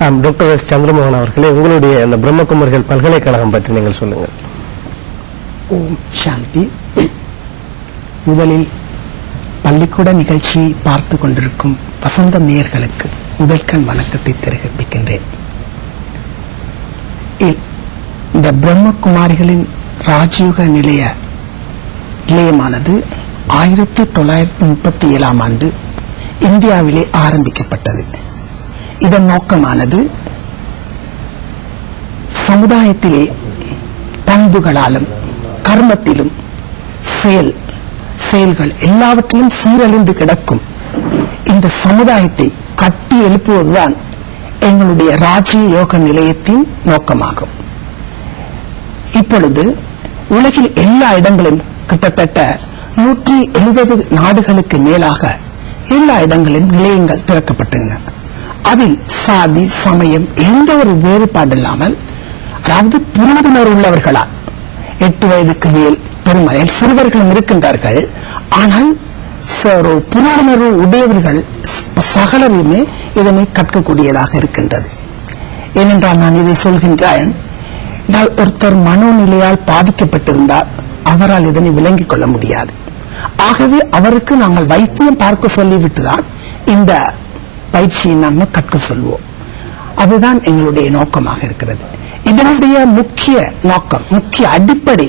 Doctor S Chandramohan அவர்களே, உங்களுடைய அந்த பிரம்மகுமாரிகள் பல்கலைக்கழகம் பற்றி நீங்கள் சொல்லுங்கள். ஓம் சாந்தி. முதலில் பள்ளிக்கூட நிகழ்ச்சி பார்த்து கொண்டிருக்கும் வசந்த நேயர்களுக்கு முதற்கண் வணக்கத்தை தெரிவிக்கின்றேன். இந்த பிரம்மகுமாரிகளின் ராஜயோக நிலையமானது 1937 ஆண்டு இந்தியாவிலே ஆரம்பிக்கப்பட்டது. இதன் நோக்கமானது சமுதாயத்திலே பண்புகளாலும் கர்மத்திலும் செயல்கள் எல்லாவற்றிலும் சீரழிந்து கிடக்கும் இந்த சமுதாயத்தை கட்டி எழுப்புவதுதான் எங்களுடைய ராஜ்ய யோக நிலையத்தின் நோக்கமாகும். இப்பொழுது உலகில் எல்லா இடங்களிலும் கிட்டத்தட்ட 170 நாடுகளுக்கு மேலாக எல்லா இடங்களிலும் நிலையங்கள் திறக்கப்பட்டன. அதில் சாதி சமயம் எந்த ஒரு வேறுபாடு இல்லாமல், அதாவது புரிந்துணர்வு உள்ளவர்களால் 8 வயதுக்கு மேல் பெருமறையில் சிறுவர்களும் இருக்கின்றார்கள். ஆனால் புரிந்துணர்வு உடையவர்கள் சகலருமே இதனை கற்கக்கூடியதாக இருக்கின்றது. ஏனென்றால் நான் இதை சொல்கின்றேன், ஒருத்தர் மனோநிலையால் பாதிக்கப்பட்டிருந்தால் அவரால் இதனை விளங்கிக் கொள்ள முடியாது. ஆகவே அவருக்கு நாங்கள் வைத்தியம் பார்க்க சொல்லிவிட்டுதான் இந்த பயிற்சியை நாங்கள் கற்க சொல்வோம். அதுதான் எங்களுடைய நோக்கமாக இருக்கிறது. இதனுடைய முக்கிய நோக்கம், முக்கிய அடிப்படை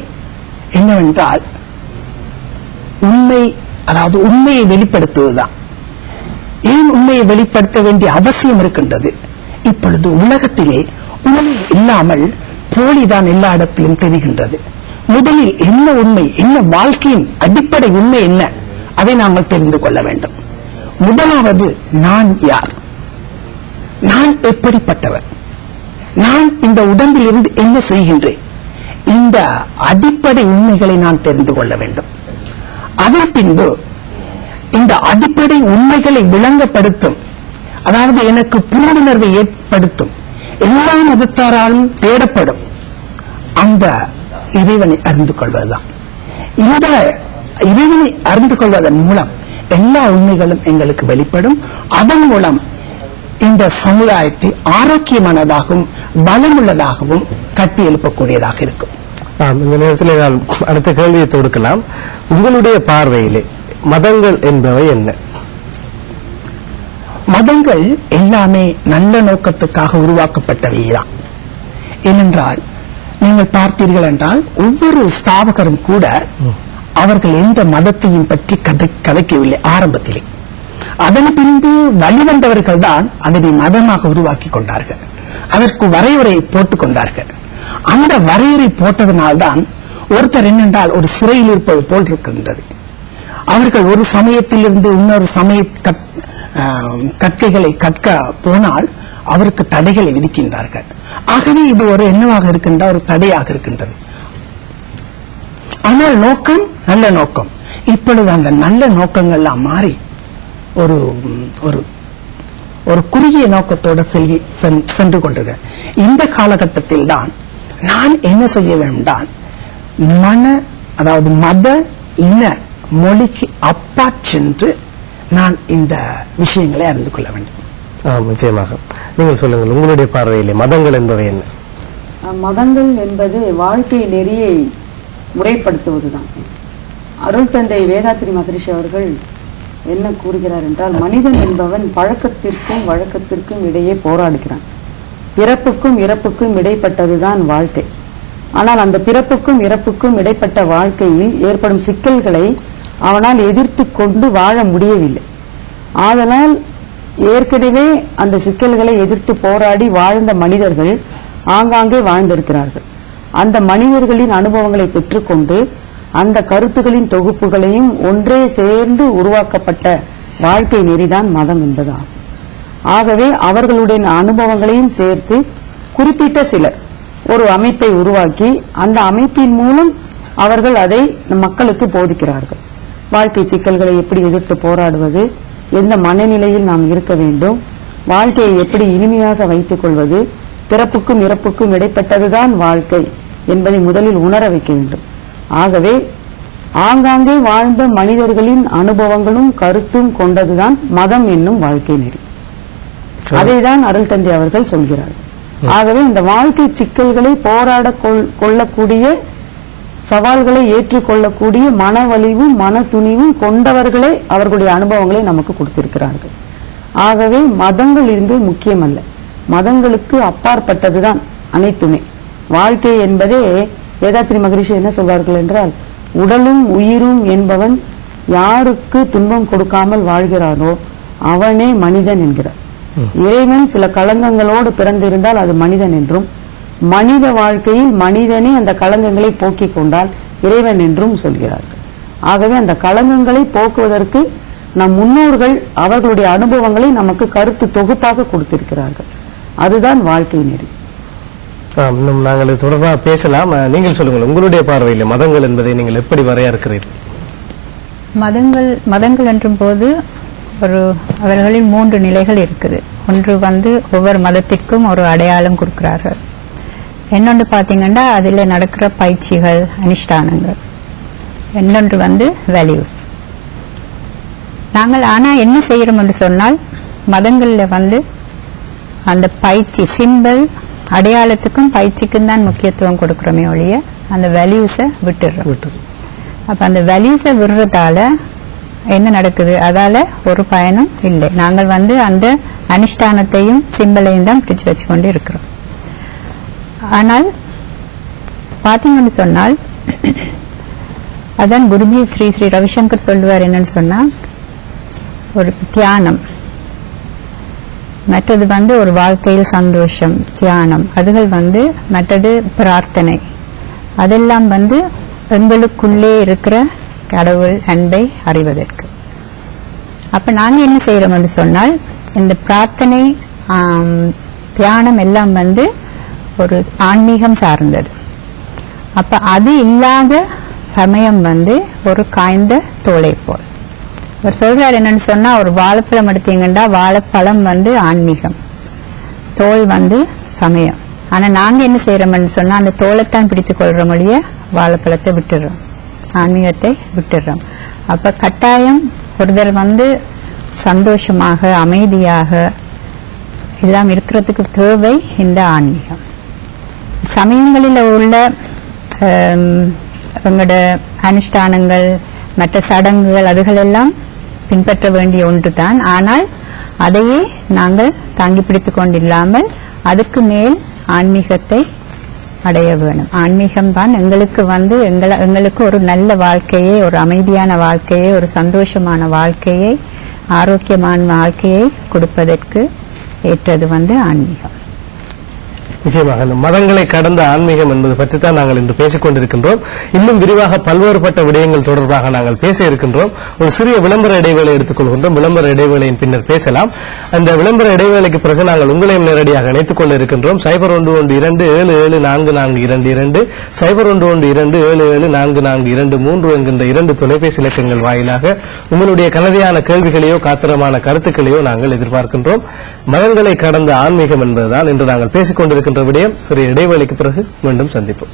என்னவென்றால் உண்மை, அதாவது உண்மையை வெளிப்படுத்துவதுதான். ஏன் உண்மையை வெளிப்படுத்த வேண்டிய அவசியம் இருக்கின்றது? இப்பொழுது உலகத்திலே உண்மை இல்லாமல் போலிதான் எல்லா இடத்திலும் தெரிகின்றது. முதலில் என்ன உண்மை, என்ன வாழ்க்கையின் அடிப்படை உண்மை என்ன, அதை நாங்கள் தெரிந்து கொள்ள வேண்டும். முதலாவது, நான் யார், நான் எப்படிப்பட்டவர், நான் இந்த உடம்பில் இருந்து என்ன செய்கின்றேன், இந்த அடிப்படை உண்மைகளை நான் தெரிந்து கொள்ள வேண்டும். அதன் பின்பு இந்த அடிப்படை உண்மைகளை விளங்கப்படுத்தும், அதாவது எனக்கு புரிந்துணர்வை ஏற்படுத்தும், எல்லா மதத்தாராலும் தேடப்படும் அந்த இறைவனை அறிந்து கொள்வதுதான். இந்த இறைவனை அறிந்து கொள்வதன் மூலம் எல்லா உண்மைகளும் எங்களுக்கு வெளிப்படும். அதன் மூலம் இந்த சமுதாயத்தை ஆரோக்கியமானதாகவும் பலமுள்ளதாகவும் கட்டி எழுப்பக்கூடியதாக இருக்கும். இந்த நேரத்தில் நான் அடுத்த கேள்வியை தொடுக்கலாம். உங்களுடைய பார்வையிலே மதங்கள் என்பவை என்ன? மதங்கள் எல்லாமே நல்ல நோக்கத்துக்காக உருவாக்கப்பட்டவைதான். ஏனென்றால் நீங்கள் பார்த்தீர்கள் என்றால் ஒவ்வொரு ஸ்தாபகரும் கூட அவர்கள் எந்த மதத்தையும் பற்றி கதைக்கவில்லை ஆரம்பத்திலே. அதன் பின்பு வழிவந்தவர்கள் தான் அதனை மதமாக உருவாக்கி கொண்டார்கள். அதற்கு வரையறை போட்டுக் கொண்டார்கள். அந்த வரையறை போட்டதனால்தான் ஒருத்தர் என்னென்றால் ஒரு சிறையில் இருப்பது போல் இருக்கின்றது. அவர்கள் ஒரு சமயத்திலிருந்து இன்னொரு சமய கற்கைகளை கற்க போனால் அவருக்கு தடைகளை விதிக்கின்றார்கள். ஆகவே இது ஒரு என்னவாக இருக்கின்ற ஒரு தடையாக இருக்கின்றது. ஆனால் நோக்கம் நல்ல நோக்கம். இப்பொழுது அந்த நல்ல நோக்கங்கள்லாம் மாறி ஒரு ஒரு குறுகிய நோக்கத்தோடு சென்று கொண்டிருக்க இந்த காலகட்டத்தில் தான் நான் என்ன செய்ய வேண்டாம், அதாவது மத இன மொழிக்கு அப்பா சென்று நான் இந்த விஷயங்களை அறிந்து கொள்ள வேண்டும். நிச்சயமாக நீங்கள் சொல்லுங்கள், உங்களுடைய பார்வையிலே மதங்கள் என்பவை என்ன? மதங்கள் என்பது வாழ்க்கை நெறியை முறைப்படுத்துவதுதான். அருள் தந்தை வேதாத்ரி மகரிஷி அவர்கள் என்ன கூறுகிறார் என்றால், மனிதன் என்பவன் பழக்கத்திற்கும் வழக்கத்திற்கும் இடையே போராடுகிறான். பிறப்புக்கும் இறப்புக்கும் இடைப்பட்டதுதான் வாழ்க்கை. ஆனால் அந்த பிறப்புக்கும் இறப்புக்கும் இடைப்பட்ட வாழ்க்கையில் ஏற்படும் சிக்கல்களை அவனால் எதிர்த்து கொண்டு வாழ முடியவில்லை. ஆதலால் ஏற்கனவே அந்த சிக்கல்களை எதிர்த்து போராடி வாழ்ந்த மனிதர்கள் ஆங்காங்கே வாழ்ந்திருக்கிறார்கள். அந்த மனிதர்களின் அனுபவங்களை பெற்றுக்கொண்டு அந்த கருத்துக்களின் தொகுப்புகளையும் ஒன்றே சேர்ந்து உருவாக்கப்பட்ட வாழ்க்கை நெறிதான் மதம் என்பதாகும். ஆகவே அவர்களுடைய அனுபவங்களையும் சேர்த்து குறிப்பிட்ட சிலர் ஒரு அமைப்பை உருவாக்கி அந்த அமைப்பின் மூலம் அவர்கள் அதை மக்களுக்கு போதிக்கிறார்கள். வாழ்க்கை சிக்கல்களை எப்படி எதிர்த்து போராடுவது, எந்த மனநிலையில் நாம் இருக்க வேண்டும், வாழ்க்கையை எப்படி இனிமையாக வைத்துக் கொள்வது, பிறப்புக்கும் இறப்புக்கும் இடைப்பட்டதுதான் வாழ்க்கை என்பதை முதலில் உணர வைக்க வேண்டும். ஆகவே ஆங்காங்கே வாழ்ந்த மனிதர்களின் அனுபவங்களும் கருத்தும் கொண்டதுதான் மதம் என்னும் வாழ்க்கை நெறி. அதைதான் அருள் தந்தை அவர்கள் சொல்கிறார்கள். ஆகவே இந்த வாழ்க்கை சிக்கல்களை போராட கொள்ளக்கூடிய, சவால்களை ஏற்றுக்கொள்ளக்கூடிய மன வலிவும் மன துணிவும் கொண்டவர்களே அவர்களுடைய அனுபவங்களை நமக்கு கொடுத்திருக்கிறார்கள். ஆகவே மதங்கள் இருந்து முக்கியமல்ல, மதங்களுக்கு அப்பாற்பட்டதுதான் அனைத்துமே. வாழ்க்கை என்பதே வேதாத்ரி மகரிஷி என்ன சொல்வார்கள் என்றால், உடலும் உயிரும் என்பவன் யாருக்கு துன்பம் கொடுக்காமல் வாழ்கிறானோ அவனே மனிதன் என்கிறார். இறைவன் சில களங்கங்களோடு பிறந்திருந்தால் அது மனிதன் என்றும், மனித வாழ்க்கையில் மனிதனே அந்த களங்கங்களை போக்கிக் கொண்டால் இறைவன் என்றும் சொல்கிறார்கள். ஆகவே அந்த களங்கங்களை போக்குவதற்கு நம் முன்னோர்கள் அவர்களுடைய அனுபவங்களை நமக்கு கருத்து தொகுப்பாக கொடுத்திருக்கிறார்கள். அதுதான் வாழ்க்கை நெறி. இன்னும் நாங்கள் தொடர்பாக பேசலாம். நீங்கள் சொல்லுங்கள், உங்களுடைய பார்வையில் மதங்கள் என்பதை நீங்கள் எப்படி வரையறுக்கிறீர்கள்? மதங்கள் என்றும் போது அவர்களில் 3 நிலைகள் இருக்குது. ஒன்று ஒவ்வொரு மதத்திற்கும் ஒரு அடையாளம் கொடுக்கிறார்கள். இன்னொன்று பாத்தீங்கன்னா அதுல நடக்கிற பயிற்சிகள், அனுஷ்டானங்கள். இன்னொன்று வேல்யூஸ். நாங்கள் ஆனா என்ன செய்யறோம் என்று சொன்னால், மதங்கள்ல அந்த பயிற்சி சிம்பல் அடையாளத்துக்கும் பயிற்சிக்கும் தான் முக்கியத்துவம் கொடுக்கிறோமே ஒழிய அந்த வேல்யூஸை விட்டுறோம். அப்ப அந்த வேல்யூஸை விடுறதால என்ன நடக்குது? அதால ஒரு பயனும் இல்லை. நாங்கள் அந்த அனுஷ்டானத்தையும் சிம்பலையும் தான் பிடிச்சு வச்சுக்கொண்டு இருக்கிறோம். ஆனால் பாத்தீங்கன்னு சொன்னால், அதான் குருஜி ஸ்ரீ ஸ்ரீ ரவிசங்கர் சொல்லுவார் என்னன்னு சொன்னா, ஒரு தியானம், மற்றது ஒரு வாழ்க்கையில் சந்தோஷம், தியானம், அதுகள் மற்றது பிரார்த்தனை, அதெல்லாம் எங்களுக்குள்ளே இருக்கிற கடவுள் அன்பை அறிவதற்கு. அப்ப நாங்க என்ன செய்யறோம் என்று சொன்னால், இந்த பிரார்த்தனை, தியானம் எல்லாம் ஒரு ஆன்மீகம் சார்ந்தது. அப்ப அது இல்லாத சமயம் ஒரு காய்ந்த தோலை போல். அவர் சொல்றாரு என்னன்னு சொன்னா, ஒரு வாழைப்பழம் எடுத்தீங்கன்னா வாழைப்பழம் ஆன்மீகம், தோல் சமயம். ஆனா நாங்க என்ன செய்யறோம்னு சொன்னா, அந்த தோலைத்தான் பிடித்துக் கொள்ற மொழிய வாழைப்பழத்தை விட்டுறோம், ஆன்மீகத்தை விட்டுறோம். அப்ப கட்டாயம் ஒருத்தர் சந்தோஷமாக அமைதியாக எல்லாம் இருக்கிறதுக்கு தேவை இந்த ஆன்மீகம். சமயங்களில் உள்ள எங்களோட அனுஷ்டானங்கள், மற்ற சடங்குகள், அதுகள் எல்லாம் பின்பற்ற வேண்டிய ஒன்றுதான். ஆனால் அதையே நாங்கள் தாங்கி பிடித்துக் கொண்டில்லாமல் அதுக்கு மேல் ஆன்மீகத்தை அடைய வேணும். ஆன்மீகம் தான் எங்களுக்கு எங்களுக்கு ஒரு நல்ல வாழ்க்கையை, ஒரு அமைதியான வாழ்க்கையை, ஒரு சந்தோஷமான வாழ்க்கையை, ஆரோக்கியமான வாழ்க்கையை கொடுப்பதற்கு ஏற்றது ஆன்மீகம். நிச்சயமாக இந்த மதங்களை கடந்த ஆன்மீகம் என்பது பற்றித்தான் நாங்கள் இன்று பேசிக் கொண்டிருக்கின்றோம். இன்னும் விரிவாக பல்வேறுபட்ட விடயங்கள் தொடர்பாக நாங்கள் பேச இருக்கின்றோம். ஒரு சிறிய விளம்பர இடைவேளை எடுத்துக் கொள்கின்றோம். விளம்பர இடைவேளையின் பின்னர் பேசலாம். அந்த விளம்பர இடைவேளைக்கு பிறகு நாங்கள் உங்களையும் நேரடியாக இணைத்துக் கொள்ள இருக்கின்றோம். 0112774422 0112774423 என்கின்ற 2 தொலைபேசி இலக்கங்கள் வாயிலாக உங்களுடைய கனதியான கேள்விகளையோ காத்திரமான கருத்துக்களையோ நாங்கள் எதிர்பார்க்கின்றோம். மதங்களை கடந்த ஆன்மீகம் என்பதுதான் இன்று நாங்கள் பேசிக் கொண்டிருக்கின்ற விடயம். சிறிய இடைவேளைக்கு பிறகு மீண்டும் சந்திப்போம்.